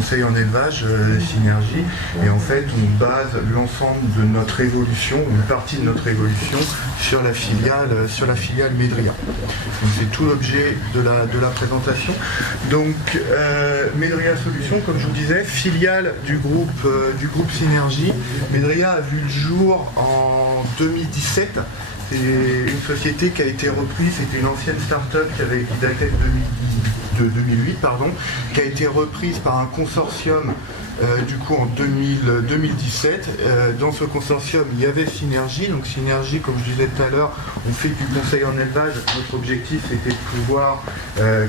conseil en élevage, Synergie, et en fait on base l'ensemble de notre évolution, une partie de notre évolution sur la filiale Medria. Donc c'est tout l'objet de la présentation. Donc Medria Solutions, comme je vous disais, filiale du groupe Synergie. Medria a vu le jour en 2017. C'est une société qui a été reprise, c'était une ancienne start-up qui datait de 2008, qui a été reprise par un consortium du coup en 2017. Dans ce consortium, il y avait Synergie. Donc Synergie, comme je disais tout à l'heure, on fait du conseil en élevage. Notre objectif, c'était de pouvoir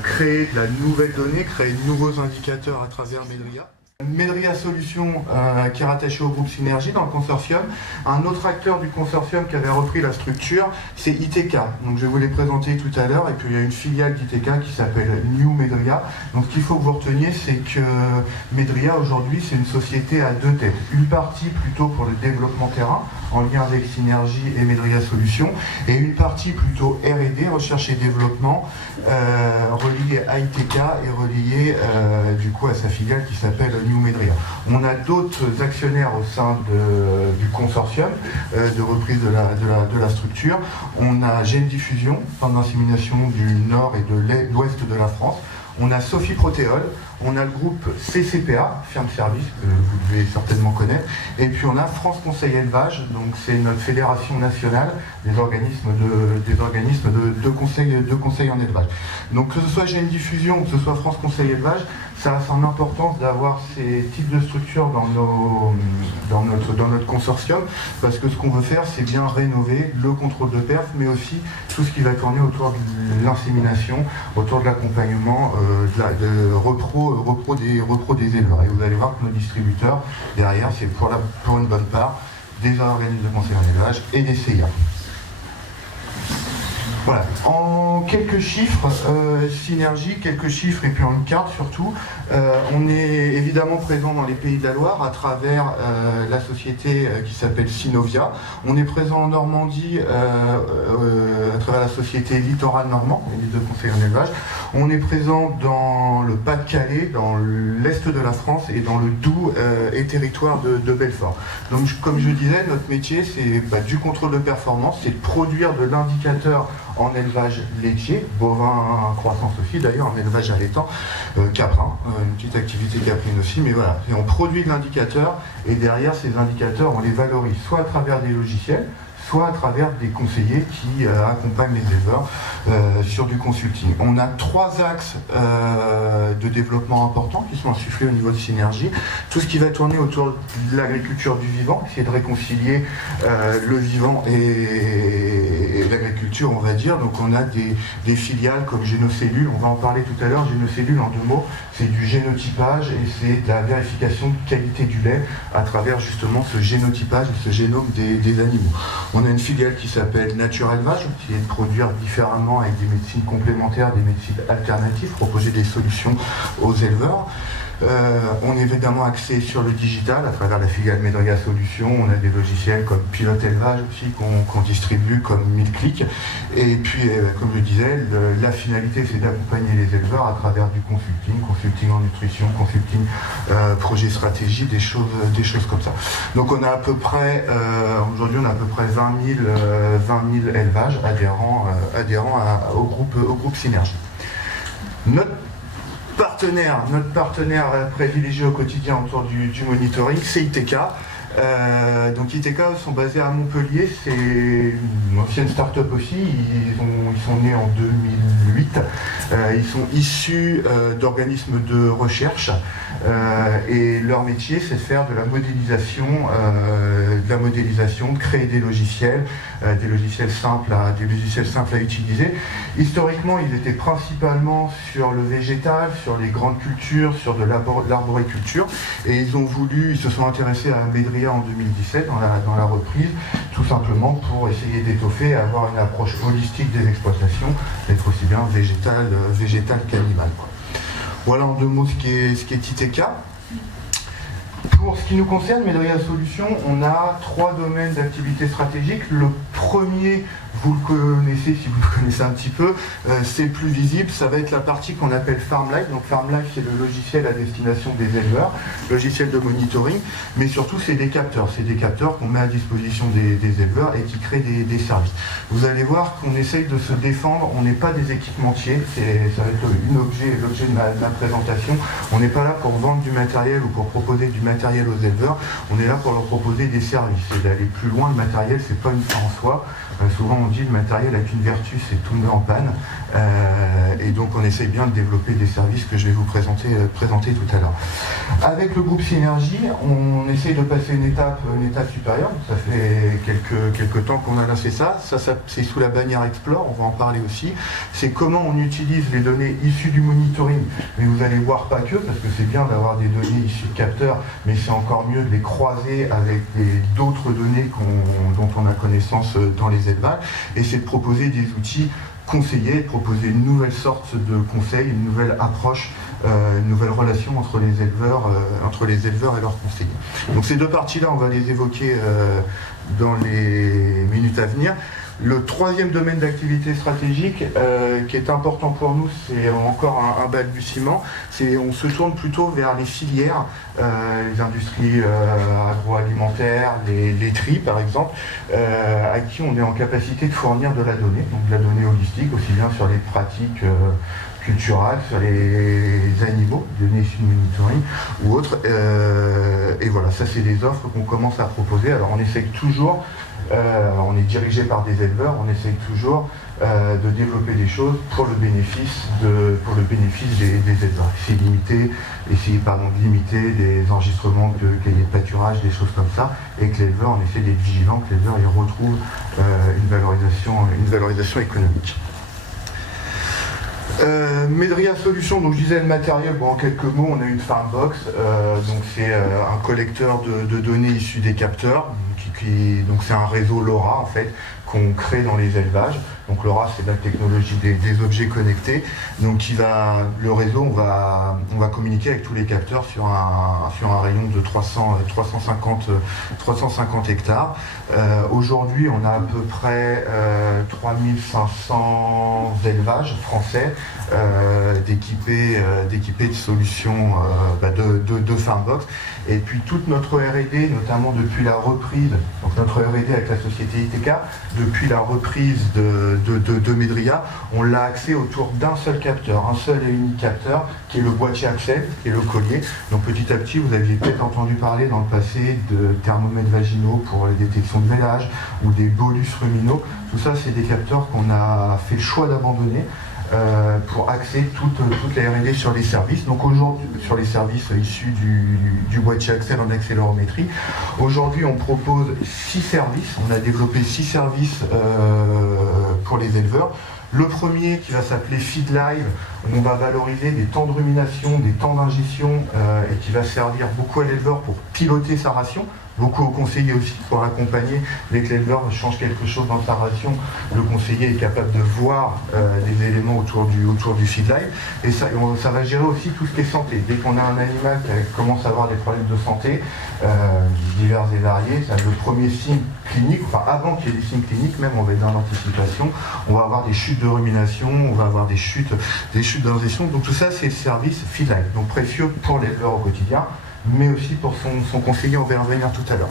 créer de la nouvelle donnée, créer de nouveaux indicateurs à travers Medria. Medria Solutions qui est rattaché au groupe Synergie dans le consortium. Un autre acteur du consortium qui avait repris la structure, c'est ITK. Donc je vais vous les présenter tout à l'heure. Et puis il y a une filiale d'ITK qui s'appelle New Medria. Donc ce qu'il faut que vous reteniez, c'est que Medria aujourd'hui, c'est une société à deux têtes. Une partie plutôt pour le développement terrain, en lien avec Synergie et Medria Solutions, et une partie plutôt R&D, recherche et développement, reliée à ITK et reliée du coup à sa filiale qui s'appelle New Medria. On a d'autres actionnaires au sein du consortium de reprise de la structure. On a Gène Diffusion, centre d'insémination du nord et de l'ouest de la France. On a Sophie Protéol, on a le groupe CCPA, Ferme Service, que vous devez certainement connaître, et puis on a France Conseil Élevage, donc c'est notre fédération nationale des organismes de conseil en élevage. Donc que ce soit Gène Diffusion ou que ce soit France Conseil Élevage, ça a son importance d'avoir ces types de structures dans notre consortium, parce que ce qu'on veut faire, c'est bien rénover le contrôle de perf, mais aussi tout ce qui va tourner autour de l'insémination, autour de l'accompagnement, de repro des éleveurs. Et vous allez voir que nos distributeurs, derrière, c'est pour une bonne part des organismes de conseil en élevage et des CIA. Voilà, en quelques chiffres, Synergie, quelques chiffres et puis en une carte surtout, on est évidemment présent dans les Pays de la Loire à travers la société qui s'appelle Synovia. On est présent en Normandie à travers la société Littoral Normand, de conseil en élevage. On est présent dans le Pas-de-Calais, dans l'Est de la France et dans le Doubs et territoire de Belfort. Donc comme je disais, notre métier c'est du contrôle de performance, c'est de produire de l'indicateur en élevage laitier, bovin croissance aussi d'ailleurs, en élevage allaitant, caprin, une petite activité caprine aussi, mais voilà, et on produit de l'indicateur et derrière ces indicateurs on les valorise soit à travers des logiciels, soit à travers des conseillers qui accompagnent les éleveurs sur du consulting. On a trois axes de développement importants qui sont insufflés au niveau de Synergie. Tout ce qui va tourner autour de l'agriculture du vivant, essayer de réconcilier le vivant et l'agriculture, on va dire. Donc on a des filiales comme Génocellules, on va en parler tout à l'heure. Génocellules, en deux mots, c'est du génotypage et c'est de la vérification de qualité du lait à travers justement ce génotypage et ce génome des animaux. On a une filiale qui s'appelle Nature Élevage, qui est de produire différemment avec des médecines complémentaires, des médecines alternatives, proposer des solutions aux éleveurs. On est évidemment axé sur le digital à travers la filiale Medria Solutions. On a des logiciels comme Pilote Élevage aussi qu'on distribue comme 1000 clics. Et puis, comme je disais, la finalité c'est d'accompagner les éleveurs à travers du consulting en nutrition, consulting projet stratégie, des choses comme ça. Donc on a à peu près, aujourd'hui on a à peu près 20 000 élevages adhérents au groupe Synergie. Notre partenaire privilégié au quotidien autour du monitoring, c'est ITK. Donc ITK sont basés à Montpellier, c'est une ancienne start-up aussi, ils sont nés en 2008, ils sont issus d'organismes de recherche et leur métier c'est de faire de la modélisation, de créer des logiciels simples à utiliser. Historiquement ils étaient principalement sur le végétal, sur les grandes cultures, sur de l'arboriculture et ils se sont intéressés à Medria en 2017 dans la reprise, tout simplement pour essayer d'étoffer, avoir une approche holistique des exploitations, d'être aussi bien végétal qu'animal. Voilà en deux mots ce qu'est ITK. Pour ce qui nous concerne, Medria Solutions, on a trois domaines d'activité stratégique. Le premier, vous le connaissez si vous le connaissez un petit peu, c'est plus visible, ça va être la partie qu'on appelle FarmLife. Donc FarmLife, c'est le logiciel à destination des éleveurs, logiciel de monitoring, mais surtout c'est des capteurs qu'on met à disposition des éleveurs et qui créent des services. Vous allez voir qu'on essaye de se défendre, on n'est pas des équipementiers, ça va être l'objet de ma présentation. On n'est pas là pour vendre du matériel ou pour proposer du matériel aux éleveurs, on est là pour leur proposer des services et d'aller plus loin. Le matériel, c'est pas une fin en soi. Souvent on dit le matériel a qu'une vertu, c'est tomber en panne. Et donc on essaye bien de développer des services que je vais vous présenter tout à l'heure. Avec le groupe Synergie, on essaye de passer une étape supérieure. Ça fait quelques temps qu'on a lancé ça. C'est sous la bannière Explore, on va en parler aussi. C'est comment on utilise les données issues du monitoring. Mais vous allez voir pas que, parce que c'est bien d'avoir des données issues de capteurs, mais c'est encore mieux de les croiser avec d'autres données dont on a connaissance dans les élevages. Et c'est de proposer des outils conseillers, de proposer une nouvelle sorte de conseil, une nouvelle approche, une nouvelle relation entre les éleveurs et leurs conseillers. Donc ces deux parties-là, on va les évoquer dans les minutes à venir. Le troisième domaine d'activité stratégique qui est important pour nous, c'est encore un balbutiement, on se tourne plutôt vers les filières, les industries agroalimentaires, les laiteries par exemple, à qui on est en capacité de fournir de la donnée, donc de la donnée holistique, aussi bien sur les pratiques culturelles, sur les animaux, données issues de monitoring ou autres. Et voilà, ça c'est des offres qu'on commence à proposer. Alors on essaye toujours, on est dirigé par des éleveurs, on essaye toujours de développer des choses pour le bénéfice des éleveurs. Essayer de limiter des enregistrements de cahiers de pâturage, des choses comme ça, et que l'éleveur, on essaie d'être vigilant, que l'éleveur il retrouve une valorisation économique. Medria Solutions, donc je disais le matériel, en quelques mots, on a une Farmbox, donc c'est un collecteur de données issues des capteurs, donc c'est un réseau LoRa en fait, qu'on crée dans les élevages. Donc LoRa, c'est la technologie des objets connectés. Donc le réseau, on va communiquer avec tous les capteurs sur un rayon de 350 hectares. Aujourd'hui, on a à peu près 3500 élevages français d'équipés de solutions de Farmbox. Et puis toute notre R&D, notamment depuis la reprise, donc notre R&D avec la société ITK, depuis la reprise de Medria, on l'a axé autour d'un seul capteur, un seul et unique capteur, qui est le boîtier Axel, qui est le collier. Donc petit à petit, vous aviez peut-être entendu parler dans le passé de thermomètres vaginaux pour les détections de vélage ou des bolus ruminaux. Tout ça, c'est des capteurs qu'on a fait le choix d'abandonner pour axer toute la R&D sur les services. Donc aujourd'hui, sur les services issus du boîtier Axel en accélérométrie. Aujourd'hui, on propose 6 services. On a développé 6 services pour les éleveurs. Le premier qui va s'appeler FeedLive, où on va valoriser des temps de rumination, des temps d'ingestion, et qui va servir beaucoup à l'éleveur pour piloter sa ration, beaucoup au conseiller aussi pour l'accompagner. Dès que l'éleveur change quelque chose dans sa ration, le conseiller est capable de voir les éléments autour du FeedLive. Et ça va gérer aussi tout ce qui est santé. Dès qu'on a un animal qui commence à avoir des problèmes de santé, divers et variés, ça, le premier signe clinique, enfin avant qu'il y ait des signes cliniques, même on va être dans l'anticipation, on va avoir des chutes de rumination, on va avoir des chutes d'ingestion. Donc tout ça, c'est le service FeedLive, donc précieux pour l'éleveur au quotidien, mais aussi pour son conseiller, on va y revenir tout à l'heure.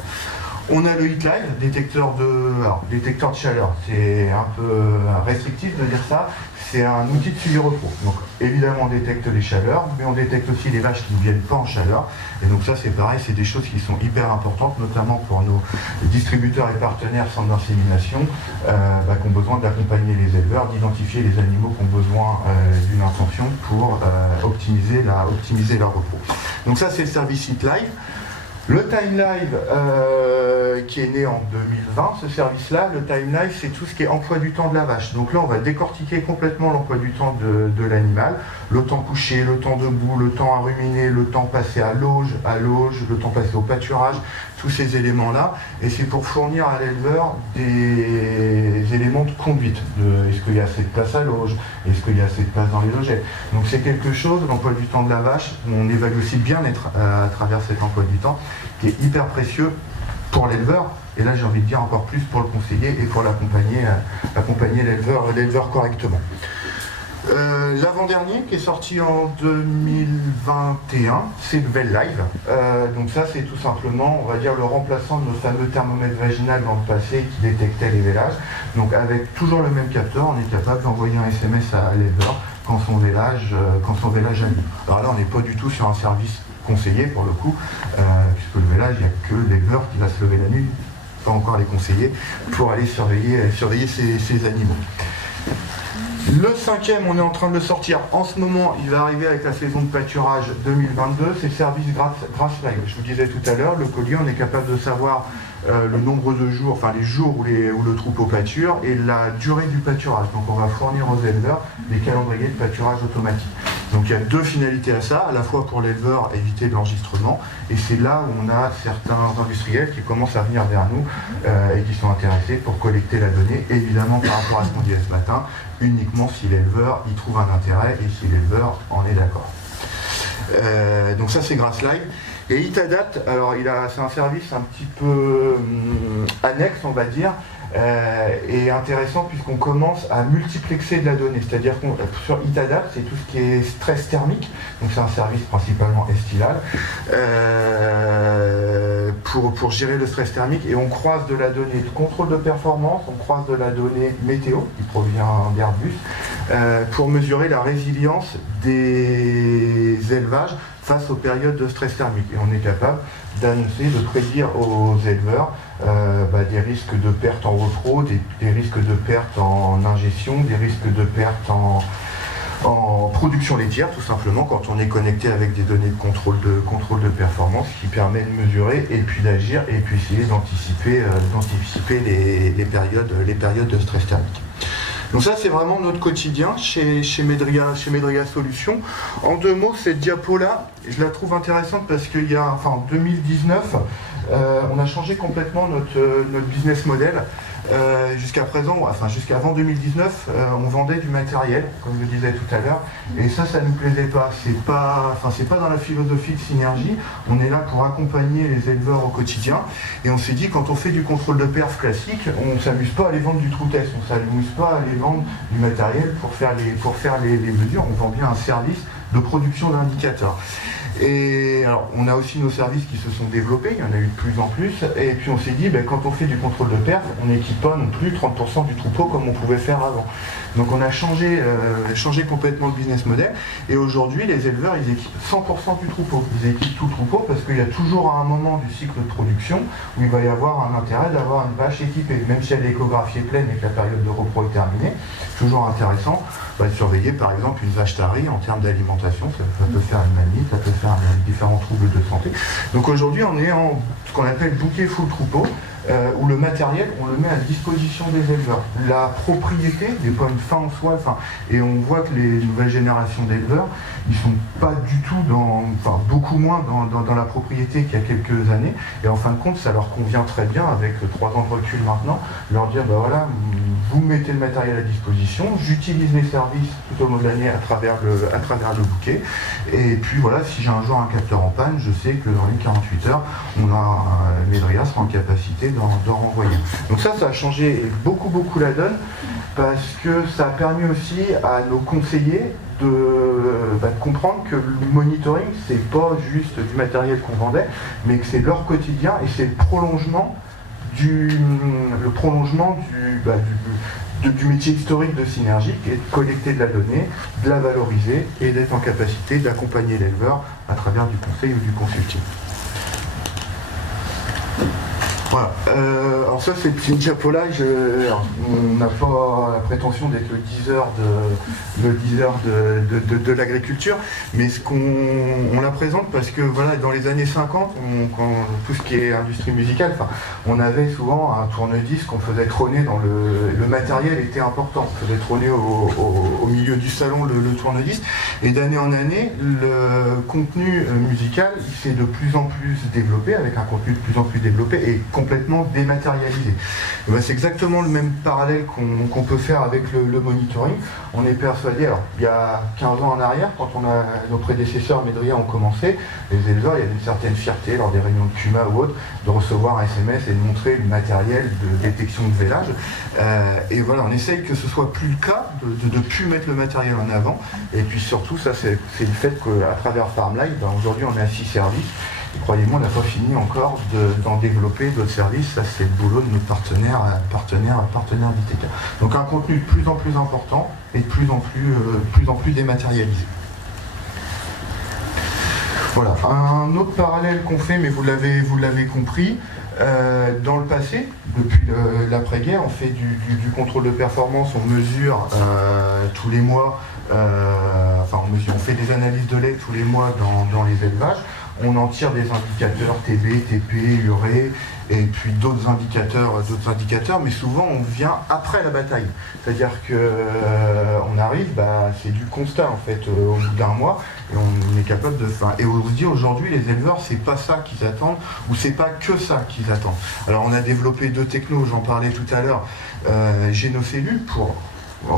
On a le HeatLive, détecteur de chaleur. C'est un peu restrictif de dire ça. C'est un outil de suivi repos. Donc évidemment on détecte les chaleurs, mais on détecte aussi les vaches qui ne viennent pas en chaleur. Et donc ça c'est pareil, c'est des choses qui sont hyper importantes, notamment pour nos distributeurs et partenaires centres d'insémination, qui ont besoin d'accompagner les éleveurs, d'identifier les animaux qui ont besoin d'une intervention pour optimiser leur repos. Donc ça c'est le service HeatLive. Le TimeLive qui est né en 2020, ce service-là, le TimeLive, c'est tout ce qui est emploi du temps de la vache. Donc là, on va décortiquer complètement l'emploi du temps de l'animal, le temps couché, le temps debout, le temps à ruminer, le temps passé à l'auge, le temps passé au pâturage, tous ces éléments-là. Et c'est pour fournir à l'éleveur des éléments de conduite. Est-ce qu'il y a assez de place à l'auge? Est-ce qu'il y a assez de place dans les logettes? Donc c'est quelque chose, l'emploi du temps de la vache, on évalue aussi le bien-être à travers cet emploi du temps, qui est hyper précieux pour l'éleveur, et là j'ai envie de dire encore plus pour le conseiller et pour accompagner l'éleveur correctement. L'avant-dernier qui est sorti en 2021, c'est le Well Live. Donc ça c'est tout simplement, on va dire, le remplaçant de nos fameux thermomètres vaginal dans le passé qui détectaient les vélages. Donc avec toujours le même capteur, on est capable d'envoyer un SMS à l'éleveur quand son vélage a lieu. Alors là on n'est pas du tout sur un service conseiller pour le coup, puisque le vélage, il n'y a que l'éleveur qui va se lever la nuit, pas encore les conseillers, pour aller surveiller ces animaux. Le cinquième, on est en train de le sortir en ce moment, il va arriver avec la saison de pâturage 2022, c'est le service GrassLive. Je vous disais tout à l'heure, le collier, on est capable de savoir le nombre de jours, enfin les jours où le troupeau pâture et la durée du pâturage. Donc on va fournir aux éleveurs des calendriers de pâturage automatique. Donc il y a deux finalités à ça, à la fois pour l'éleveur éviter l'enregistrement, et c'est là où on a certains industriels qui commencent à venir vers nous et qui sont intéressés pour collecter la donnée, évidemment par rapport à ce qu'on disait ce matin, uniquement si l'éleveur y trouve un intérêt et si l'éleveur en est d'accord. Donc ça c'est GrassLive. Et ItAdapt, alors c'est un service un petit peu annexe, on va dire, et intéressant puisqu'on commence à multiplexer de la donnée. C'est-à-dire que sur ItAdapt, c'est tout ce qui est stress thermique, donc c'est un service principalement estilal, pour gérer le stress thermique, et on croise de la donnée de contrôle de performance, on croise de la donnée météo qui provient d'Airbus, pour mesurer la résilience des élevages face aux périodes de stress thermique. Et on est capable d'annoncer, de prédire aux éleveurs des risques de perte en repro, des risques de perte en ingestion, des risques de perte en production laitière, tout simplement, quand on est connecté avec des données de contrôle de performance, qui permet de mesurer et puis d'agir et puis essayer d'anticiper les périodes de stress thermique. Donc ça c'est vraiment notre quotidien chez Medria Solutions. En deux mots, cette diapo-là, je la trouve intéressante parce qu'il y a, en 2019, on a changé complètement notre business model. Jusqu'à présent, jusqu'avant 2019, on vendait du matériel, comme je le disais tout à l'heure, et ça nous plaisait pas. C'est pas dans la philosophie de Synergie. On est là pour accompagner les éleveurs au quotidien, et on s'est dit, quand on fait du contrôle de perf classique, on ne s'amuse pas à aller vendre du true test, on ne s'amuse pas à aller vendre du matériel pour faire les mesures. On vend bien un service de production d'indicateurs. Et alors, on a aussi nos services qui se sont développés, il y en a eu de plus en plus, et puis on s'est dit, quand on fait du contrôle de perf, on n'équipe pas non plus 30% du troupeau comme on pouvait faire avant. Donc on a changé complètement le business model, et aujourd'hui les éleveurs, ils équipent 100% du troupeau. Ils équipent tout le troupeau parce qu'il y a toujours un moment du cycle de production où il va y avoir un intérêt d'avoir une vache équipée. Même si elle est échographiée pleine et que la période de repro est terminée, toujours intéressant de surveiller par exemple une vache tarie en termes d'alimentation. Ça peut faire une manie, ça peut faire différents troubles de santé. Donc aujourd'hui on est en ce qu'on appelle bouquet full troupeau, où le matériel, on le met à disposition des éleveurs. La propriété n'est pas une fin en soi, et on voit que les nouvelles générations d'éleveurs, ils sont pas du tout beaucoup moins dans la propriété qu'il y a quelques années, et en fin de compte, ça leur convient très bien, avec 3 ans de recul maintenant, leur dire, voilà, vous mettez le matériel à disposition, j'utilise les services tout au long de l'année à travers le bouquet, et puis voilà, si j'ai un jour un capteur en panne, je sais que dans les 48 heures, Medria sera en capacité d'en renvoyer. Donc ça a changé beaucoup la donne, parce que ça a permis aussi à nos conseillers de comprendre que le monitoring, c'est pas juste du matériel qu'on vendait, mais que c'est leur quotidien et c'est le prolongement du métier historique de Synergie, qui est de collecter de la donnée, de la valoriser et d'être en capacité d'accompagner l'éleveur à travers du conseil ou du consulting. Voilà. Alors ça c'est une diapo là, on n'a pas la prétention d'être le Deezer de l'agriculture, mais on la présente parce que voilà, dans les années 50, tout ce qui est industrie musicale, on avait souvent un tourne-disque qu'on faisait trôner dans le matériel était important, on faisait trôner au milieu du salon le tourne-disque, et d'année en année, le contenu musical il s'est de plus en plus développé, avec un contenu de plus en plus développé et complètement dématérialisé. Ben, c'est exactement le même parallèle qu'on peut faire avec le monitoring. On est persuadé, alors il y a 15 ans en arrière, quand nos prédécesseurs Medria ont commencé, les éleveurs, il y avait une certaine fierté lors des réunions de CUMA ou autres, de recevoir un SMS et de montrer le matériel de détection de vélage. Et voilà, on essaye que ce soit plus le cas, de ne plus mettre le matériel en avant. Et puis surtout, ça c'est le fait qu'à travers FarmLife, ben, aujourd'hui on est à 6 services. Et croyez-moi, on n'a pas fini encore d'en développer d'autres services. Ça, c'est le boulot de nos partenaires d'ITK. Donc un contenu de plus en plus important et de plus en plus dématérialisé. Voilà. Un autre parallèle qu'on fait, mais vous l'avez compris, dans le passé, depuis l'après-guerre, on fait du contrôle de performance, on mesure tous les mois, on fait des analyses de lait tous les mois dans les élevages. On en tire des indicateurs TB, TP, urée, et puis d'autres indicateurs, mais souvent on vient après la bataille. C'est-à-dire qu'on arrive, c'est du constat en fait au bout d'un mois, et on est capable de. Et on se dit aujourd'hui, les éleveurs, c'est pas ça qu'ils attendent, ou c'est pas que ça qu'ils attendent. Alors on a développé 2 technos, j'en parlais tout à l'heure, Génocellules pour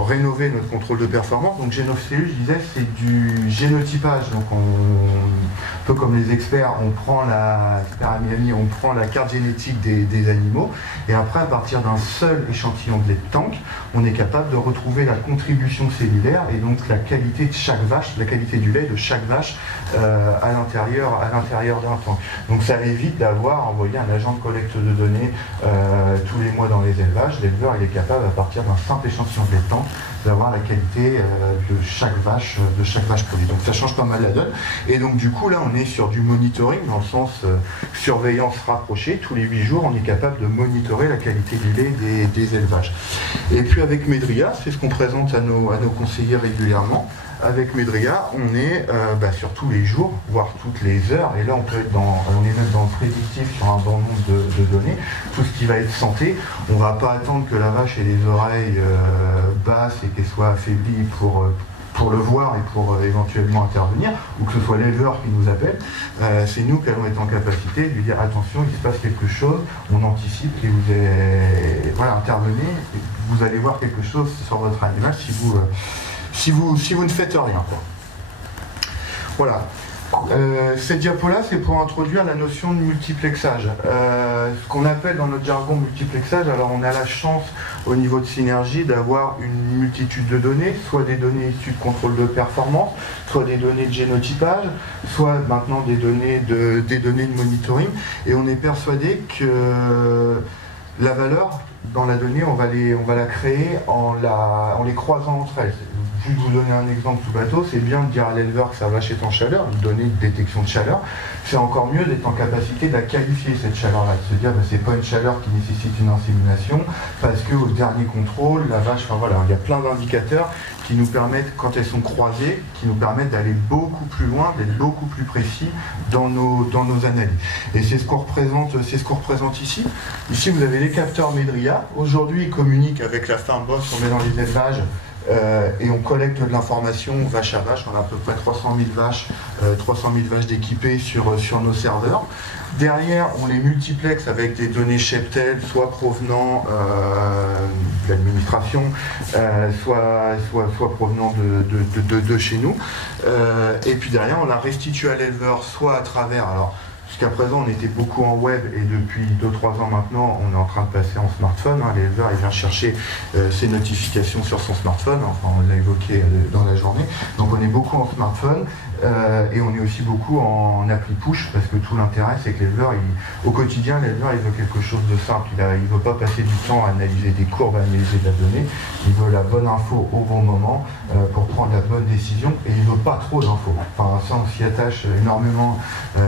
rénover notre contrôle de performance. Donc Génocellules, je disais, c'est du génotypage. Donc un peu comme les experts, on prend la carte génétique des animaux, et après, à partir d'un seul échantillon de lait de tank, on est capable de retrouver la contribution cellulaire et donc la qualité de chaque vache, la qualité du lait de chaque vache à l'intérieur d'un tank. Donc ça évite d'avoir envoyé un agent de collecte de données tous les mois dans les élevages. L'éleveur, il est capable, à partir d'un simple échantillon de lait de tank, d'avoir la qualité de chaque vache produite. Donc ça change pas mal la donne. Et donc du coup là on est sur du monitoring dans le sens surveillance rapprochée. Tous les 8 jours on est capable de monitorer la qualité du lait des élevages. Et puis avec Medria, c'est ce qu'on présente à nos conseillers régulièrement. Avec Medria, on est sur tous les jours, voire toutes les heures, et là on est même dans le prédictif sur un bon nombre de données, tout ce qui va être santé. On ne va pas attendre que la vache ait les oreilles basses et qu'elle soit affaiblie pour le voir et pour éventuellement intervenir, ou que ce soit l'éleveur qui nous appelle. C'est nous qui allons être en capacité de lui dire attention, il se passe quelque chose, on anticipe et intervenez, et vous allez voir quelque chose sur votre animal si vous ne faites rien, quoi. Voilà. Cette diapo-là, c'est pour introduire la notion de multiplexage. Ce qu'on appelle dans notre jargon multiplexage, alors on a la chance au niveau de Synergie d'avoir une multitude de données, soit des données issues de contrôle de performance, soit des données de génotypage, soit maintenant des données de monitoring, et on est persuadé que la valeur dans la donnée, on va la créer en les croisant entre elles. Juste vous donner un exemple tout bateau, c'est bien de dire à l'éleveur que sa vache est en chaleur, une donnée de détection de chaleur. C'est encore mieux d'être en capacité de la qualifier, cette chaleur-là, de se dire c'est pas une chaleur qui nécessite une insémination, parce qu'au dernier contrôle, la vache, il y a plein d'indicateurs qui nous permettent, quand elles sont croisées, qui nous permettent d'aller beaucoup plus loin, d'être beaucoup plus précis dans nos analyses. Et c'est ce qu'on représente ici. Ici, vous avez les capteurs Medria. Aujourd'hui, ils communiquent avec la Farmbox, on met dans les élevages, et on collecte de l'information vache à vache. On a à peu près 300 000 vaches d'équipées sur nos serveurs. Derrière, on les multiplexe avec des données cheptel, soit provenant de l'administration, soit provenant de chez nous. Et puis derrière, on la restitue à l'éleveur, soit à travers... Jusqu'à présent, on était beaucoup en web, et depuis 2-3 ans maintenant, on est en train de passer en smartphone. L'éleveur, il vient chercher ses notifications sur son smartphone. Enfin, on l'a évoqué dans la journée. Donc, on est beaucoup en smartphone, et on est aussi beaucoup en appli push, parce que tout l'intérêt, c'est que l'éleveur, au quotidien, l'éleveur, il veut quelque chose de simple. Il ne veut pas passer du temps à analyser des courbes, à analyser de la donnée. Il veut la bonne info au bon moment pour prendre la bonne décision, et il ne veut pas trop d'infos. Enfin, ça, on s'y attache énormément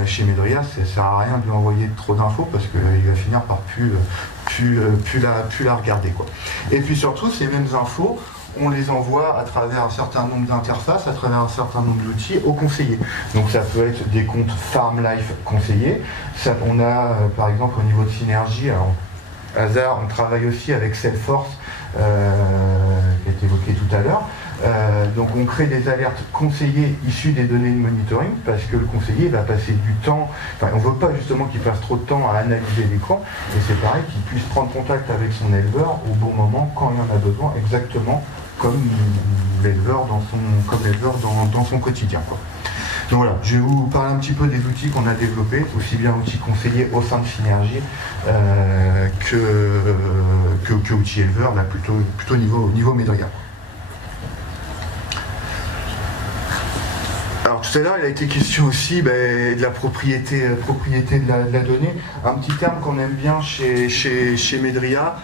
chez Medria. Ça ne sert à rien de lui envoyer trop d'infos, parce qu'il va finir par plus la regarder, quoi. Et puis surtout, ces mêmes infos, on les envoie à travers un certain nombre d'interfaces, à travers un certain nombre d'outils aux conseillers. Donc ça peut être des comptes FarmLife conseillers. On a par exemple au niveau de Synergie, hasard, on travaille aussi avec Salesforce, qui a été évoqué tout à l'heure. Donc on crée des alertes conseillées issues des données de monitoring, parce que le conseiller va passer du temps, enfin on ne veut pas justement qu'il passe trop de temps à analyser l'écran, et c'est pareil qu'il puisse prendre contact avec son éleveur au bon moment, quand il en a besoin, exactement comme l'éleveur dans son quotidien, quoi. Donc voilà, je vais vous parler un petit peu des outils qu'on a développés, aussi bien outils conseillers au sein de Synergie que outils éleveurs, là plutôt niveau Medria. Alors tout à l'heure, il a été question aussi de la propriété de la donnée. Un petit terme qu'on aime bien chez Medria,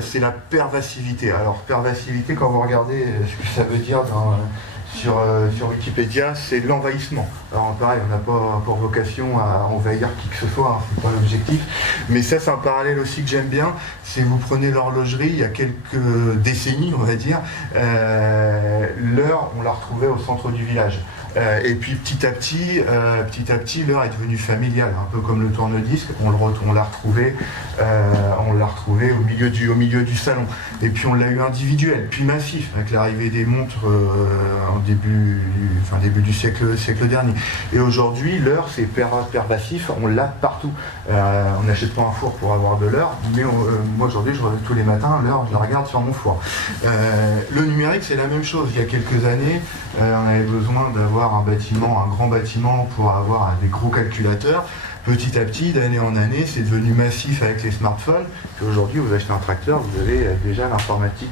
c'est la pervasivité. Alors pervasivité, quand vous regardez ce que ça veut dire sur Wikipédia, c'est l'envahissement. Alors pareil, on n'a pas pour vocation à envahir qui que ce soit, hein, c'est pas l'objectif. Mais ça, c'est un parallèle aussi que j'aime bien. C'est vous prenez l'horlogerie, il y a quelques décennies, on va dire, l'heure, on la retrouvait au centre du village. Et puis petit à petit, l'heure est devenue familiale, un peu comme le tourne-disque. On l'a retrouvé au milieu du salon. Et puis on l'a eu individuel, puis massif, avec l'arrivée des montres en début du siècle dernier. Et aujourd'hui, l'heure, c'est pervasif, on l'a partout. On n'achète pas un four pour avoir de l'heure, mais moi aujourd'hui, tous les matins, l'heure, je la regarde sur mon four. Le numérique, c'est la même chose. Il y a quelques années, on avait besoin d'avoir un grand bâtiment pour avoir des gros calculateurs. Petit à petit, d'année en année, c'est devenu massif avec les smartphones. Puis aujourd'hui, vous achetez un tracteur, vous avez déjà l'informatique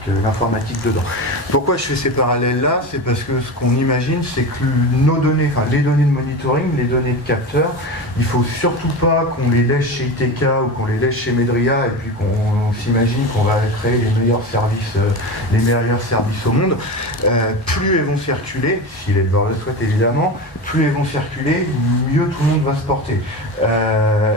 dedans. Pourquoi je fais ces parallèles-là? C'est parce que ce qu'on imagine, c'est que nos données, enfin les données de monitoring, les données de capteurs, il ne faut surtout pas qu'on les laisse chez ITK ou qu'on les laisse chez Medria et puis qu'on s'imagine qu'on va créer les meilleurs services au monde. Plus elles vont circuler, si l'éleveur le souhaite évidemment, plus elles vont circuler, mieux tout le monde va se porter.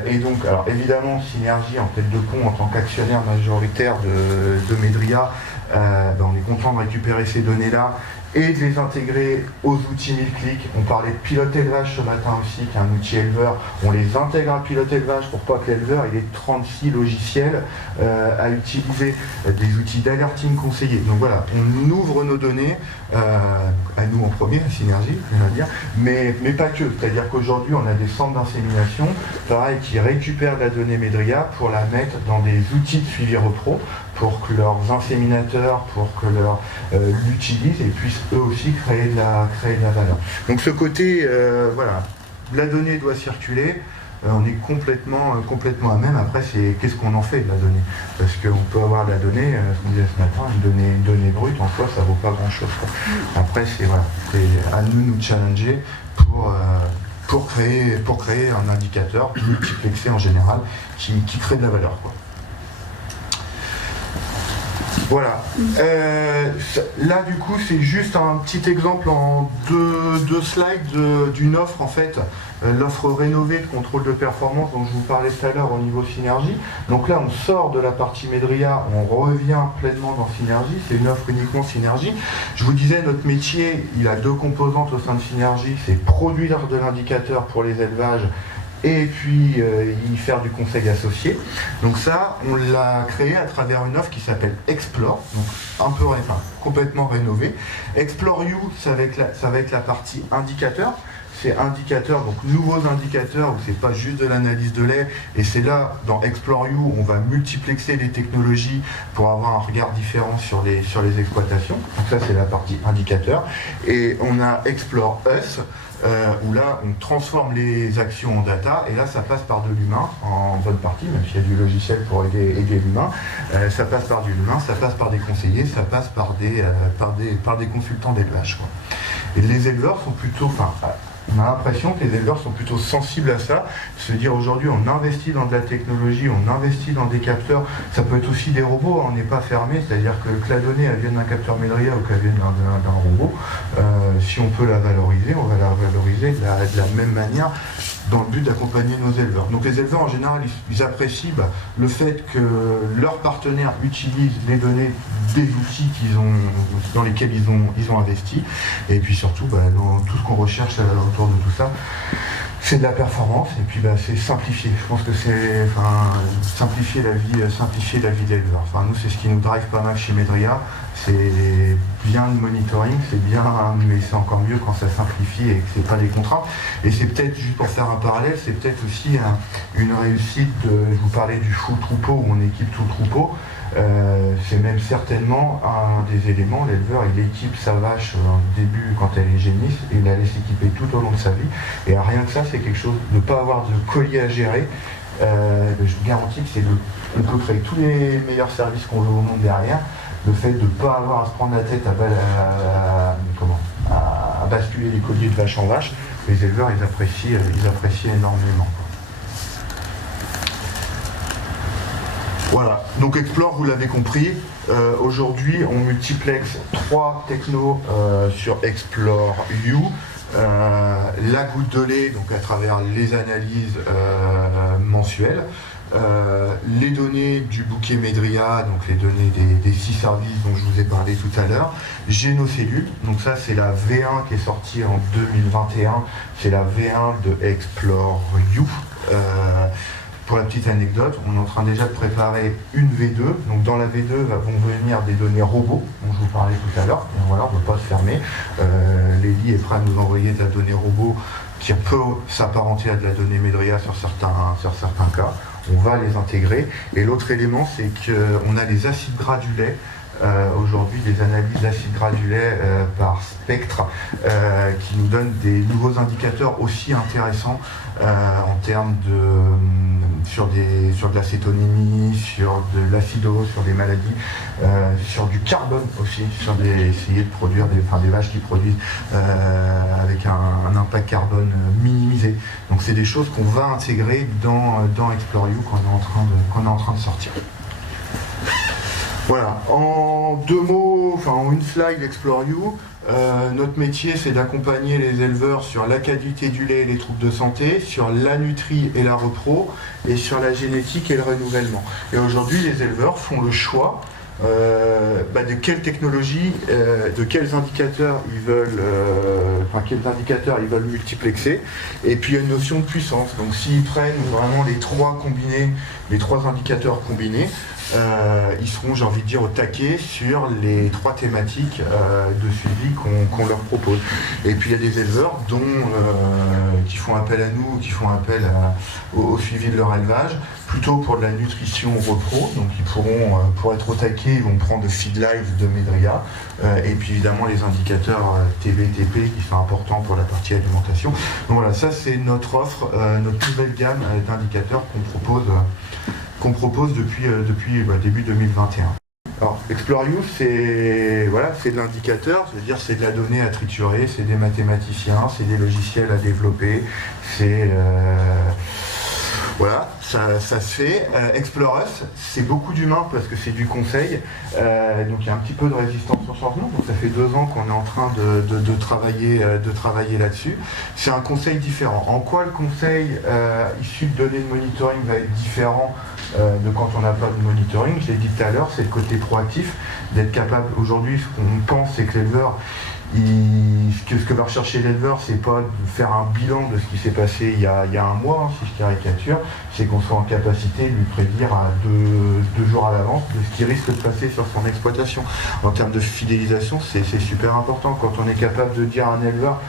Et donc, alors évidemment, Synergie en tête de pont en tant qu'actionnaire majoritaire de Medria, on est content de récupérer ces données-là et de les intégrer aux outils 1000 clics. On parlait de pilote élevage ce matin aussi, qui est un outil éleveur. On les intègre à pilote élevage pour pas que l'éleveur ait 36 logiciels à utiliser, des outils d'alerting conseillés. Donc voilà, on ouvre nos données, à nous en premier, à Synergie, je viens de dire, mais pas que. C'est-à-dire qu'aujourd'hui, on a des centres d'insémination, pareil, qui récupèrent la donnée Medria pour la mettre dans des outils de suivi repro, pour que leurs inséminateurs, pour que l'utilisent et puissent eux aussi créer de la valeur. Donc ce côté, voilà, la donnée doit circuler, on est complètement à même. Après, c'est qu'est-ce qu'on en fait de la donnée? Parce qu'on peut avoir de la donnée, ce qu'on disait ce matin, une donnée brute, en soi, ça vaut pas grand-chose. Après, c'est à nous challenger pour créer un indicateur multiplexé en général qui crée de la valeur, quoi. Voilà. Là, du coup, c'est juste un petit exemple en deux slides d'une offre, en fait, l'offre rénovée de contrôle de performance dont je vous parlais tout à l'heure au niveau Synergie. Donc là, on sort de la partie Medria, on revient pleinement dans Synergie, c'est une offre uniquement Synergie. Je vous disais, notre métier, il a deux composantes au sein de Synergie, c'est produire de l'indicateur pour les élevages et puis y faire du conseil associé. Donc ça, on l'a créé à travers une offre qui s'appelle Explore, donc complètement rénovée. Explore You, ça va être la partie indicateur. C'est indicateurs, donc nouveaux indicateurs, où c'est pas juste de l'analyse de lait, et c'est là, dans Explore You, on va multiplexer les technologies pour avoir un regard différent sur les exploitations. Donc ça, c'est la partie indicateur. Et on a Explore Us, où là, on transforme les actions en data, et là, ça passe par de l'humain, en bonne partie, même s'il y a du logiciel pour aider l'humain. Ça passe par de l'humain, ça passe par des conseillers, ça passe par des consultants d'élevage, quoi. Et les éleveurs sont plutôt... On a l'impression que les éleveurs sont plutôt sensibles à ça. Se dire aujourd'hui, on investit dans de la technologie, on investit dans des capteurs. Ça peut être aussi des robots, on n'est pas fermé. C'est-à-dire que la donnée, elle vienne d'un capteur Medria ou qu'elle vienne d'un robot. Si on peut la valoriser, on va la valoriser de la même manière dans le but d'accompagner nos éleveurs. Donc les éleveurs, en général, ils apprécient le fait que leurs partenaires utilisent les données des outils dans lesquels ils ont investi. Et puis surtout, dans tout ce qu'on recherche autour de tout ça, C'est de la performance et puis c'est simplifier. Je pense que c'est simplifier la vie de l'éleveur. Nous, c'est ce qui nous drive pas mal chez Medria. C'est bien le monitoring, c'est bien, mais c'est encore mieux quand ça simplifie et que c'est pas des contraintes. Et c'est peut-être, juste pour faire un parallèle, c'est peut-être aussi une réussite je vous parlais du full troupeau où on équipe tout le troupeau. C'est même certainement un des éléments. L'éleveur, il équipe sa vache au début quand elle est génisse et il la laisse équiper tout au long de sa vie. Et rien que ça, c'est quelque chose de ne pas avoir de collier à gérer. Je vous garantis que on peut créer tous les meilleurs services qu'on veut au monde derrière. Le fait de ne pas avoir à se prendre la tête à basculer les colliers de vache en vache, les éleveurs, ils apprécient énormément. Voilà, donc Explore, vous l'avez compris, aujourd'hui on multiplexe 3 technos sur Explore You. La goutte de lait, donc à travers les analyses mensuelles, les données du bouquet Medria, donc les données des 6 services dont je vous ai parlé tout à l'heure, Génocellules, donc ça c'est la V1 qui est sortie en 2021, c'est la V1 de Explore You. Pour la petite anecdote, on est en train déjà de préparer une V2. Donc dans la V2 vont venir des données robots, dont je vous parlais tout à l'heure. Voilà, on ne peut pas se fermer. Lely est prêt à nous envoyer de la donnée robot qui peut s'apparenter à de la donnée Medria sur certains cas. On va les intégrer. Et l'autre élément, c'est qu'on a les acides gras du lait. Aujourd'hui, des analyses d'acides gras du lait par spectre qui nous donnent des nouveaux indicateurs aussi intéressants en termes sur de l'acétonémie, sur de l'acidose, sur des maladies, sur du carbone aussi, essayer de produire des vaches qui produisent avec un impact carbone minimisé. Donc c'est des choses qu'on va intégrer dans Explore You qu'on est en train de sortir. Voilà, en 2 mots, en une slide Explore You, notre métier c'est d'accompagner les éleveurs sur la qualité du lait et les troubles de santé, sur la nutrie et la repro, et sur la génétique et le renouvellement. Et aujourd'hui les éleveurs font le choix de quelle technologie, de quels indicateurs ils veulent multiplexer, et puis il y a une notion de puissance. Donc s'ils prennent vraiment les 3 indicateurs combinés, ils seront, j'ai envie de dire, au taquet sur les 3 thématiques de suivi qu'on leur propose. Et puis il y a des éleveurs qui font appel à nous, qui font appel au suivi de leur élevage, plutôt pour de la nutrition repro, donc ils pourront, pour être au taquet, ils vont prendre le Feed Live de Medria, et puis évidemment les indicateurs TB-TP qui sont importants pour la partie alimentation. Donc voilà, ça c'est notre offre, notre nouvelle gamme d'indicateurs qu'on propose depuis début 2021. Alors, Explore You, c'est de l'indicateur, c'est-à-dire c'est de la donnée à triturer, c'est des mathématiciens, c'est des logiciels à développer, c'est... Voilà, ça se fait. Explore Us, c'est beaucoup d'humains parce que c'est du conseil, donc il y a un petit peu de résistance au changement, donc ça fait 2 ans qu'on est en train de travailler là-dessus. C'est un conseil différent. En quoi le conseil issu de données de monitoring va être différent de quand on n'a pas de monitoring? Je l'ai dit tout à l'heure, c'est le côté proactif, d'être capable, aujourd'hui ce qu'on pense c'est que l'éleveur, ce que va rechercher l'éleveur, c'est pas de faire un bilan de ce qui s'est passé il y a un mois, si je caricature, c'est qu'on soit en capacité de lui prédire à 2 jours à l'avance de ce qui risque de passer sur son exploitation. En termes de fidélisation, c'est super important. Quand on est capable de dire à un éleveur,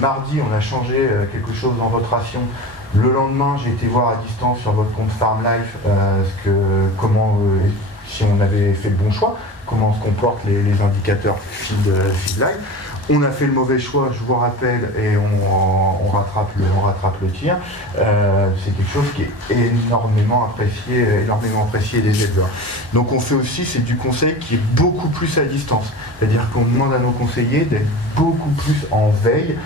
mardi on a changé quelque chose dans votre ration, le lendemain j'ai été voir à distance sur votre compte Farm Life si on avait fait le bon choix, comment se comportent les indicateurs Feed Live. On a fait le mauvais choix, je vous rappelle, et on rattrape le tir. C'est quelque chose qui est énormément apprécié des éleveurs. Donc on fait aussi, c'est du conseil qui est beaucoup plus à distance. C'est-à-dire qu'on demande à nos conseillers d'être beaucoup plus en veille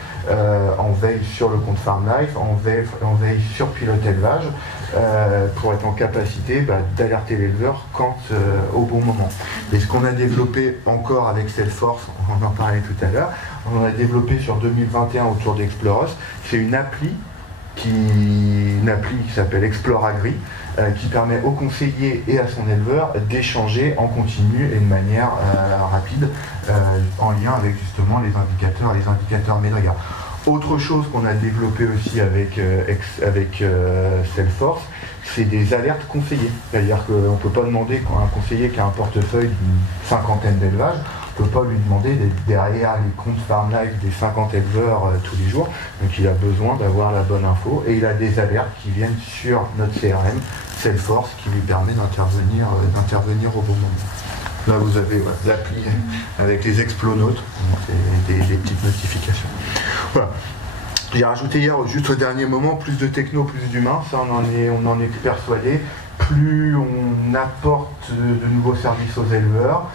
sur le compte Farm Life, en veille sur Pilote Élevage, pour être en capacité d'alerter l'éleveur au bon moment. Et ce qu'on a développé encore avec Salesforce, on en parlait tout à l'heure, on a développé sur 2021 autour d'Explore Us, c'est une appli qui s'appelle Explore Agri, qui permet au conseiller et à son éleveur d'échanger en continu et de manière rapide en lien avec justement les indicateurs Medria. Autre chose qu'on a développé aussi avec Salesforce, c'est des alertes conseillées. C'est-à-dire qu'on ne peut pas demander à un conseiller qui a un portefeuille d'une cinquantaine d'élevages, on ne peut pas lui demander d'être derrière les comptes FarmLife des 50 éleveurs tous les jours. Donc il a besoin d'avoir la bonne info et il a des alertes qui viennent sur notre CRM, Salesforce, qui lui permet d'intervenir au bon moment. Là vous avez l'appli avec les explonotes, des petites notifications. Voilà. J'ai rajouté hier, juste au dernier moment, plus de techno, plus d'humain, ça on en est persuadé. Plus on apporte de nouveaux services aux éleveurs,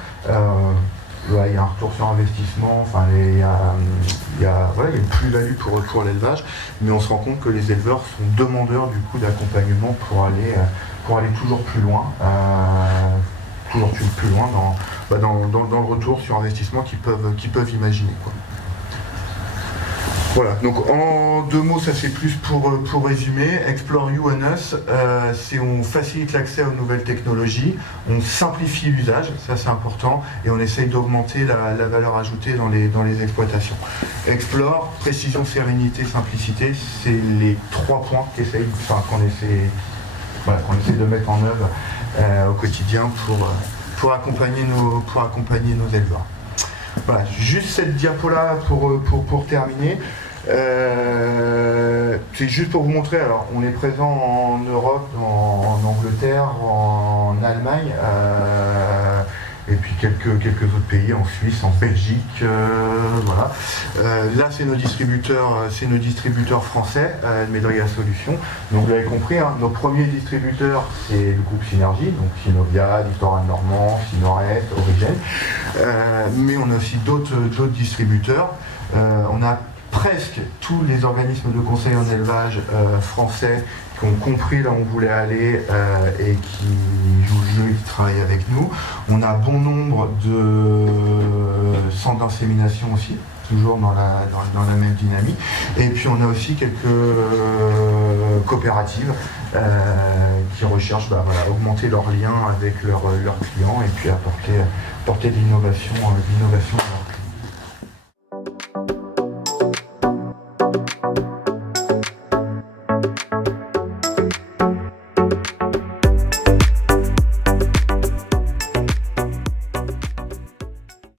il y a un retour sur investissement, enfin, il y a une plus-value pour l'élevage, mais on se rend compte que les éleveurs sont demandeurs du coup d'accompagnement pour aller toujours plus loin, dans le retour sur investissement qu'ils peuvent imaginer, quoi. Voilà, donc en 2 mots, ça c'est plus pour résumer. Explore You and Us, c'est on facilite l'accès aux nouvelles technologies, on simplifie l'usage, ça c'est important, et on essaye d'augmenter la valeur ajoutée dans les exploitations. Explore, précision, sérénité, simplicité, c'est les 3 points qu'on essaie de mettre en œuvre au quotidien pour accompagner nos éleveurs. Voilà, juste cette diapo-là pour terminer. C'est juste pour vous montrer, alors on est présent en Europe, en Angleterre, en Allemagne, et puis quelques autres pays, en Suisse, en Belgique, voilà. Là c'est nos distributeurs français, Medria Solutions. Donc vous l'avez compris, hein, nos premiers distributeurs c'est le groupe Synergie, donc Synovia, Littoral Normand, Synorest, Origène. Mais on a aussi d'autres distributeurs. On a presque tous les organismes de conseil en élevage français qui ont compris là où on voulait aller et qui jouent le jeu et qui travaillent avec nous. On a bon nombre de centres d'insémination aussi, toujours dans la même dynamique. Et puis on a aussi quelques coopératives qui recherchent augmenter leurs liens avec leurs clients et puis apporter de l'innovation à leur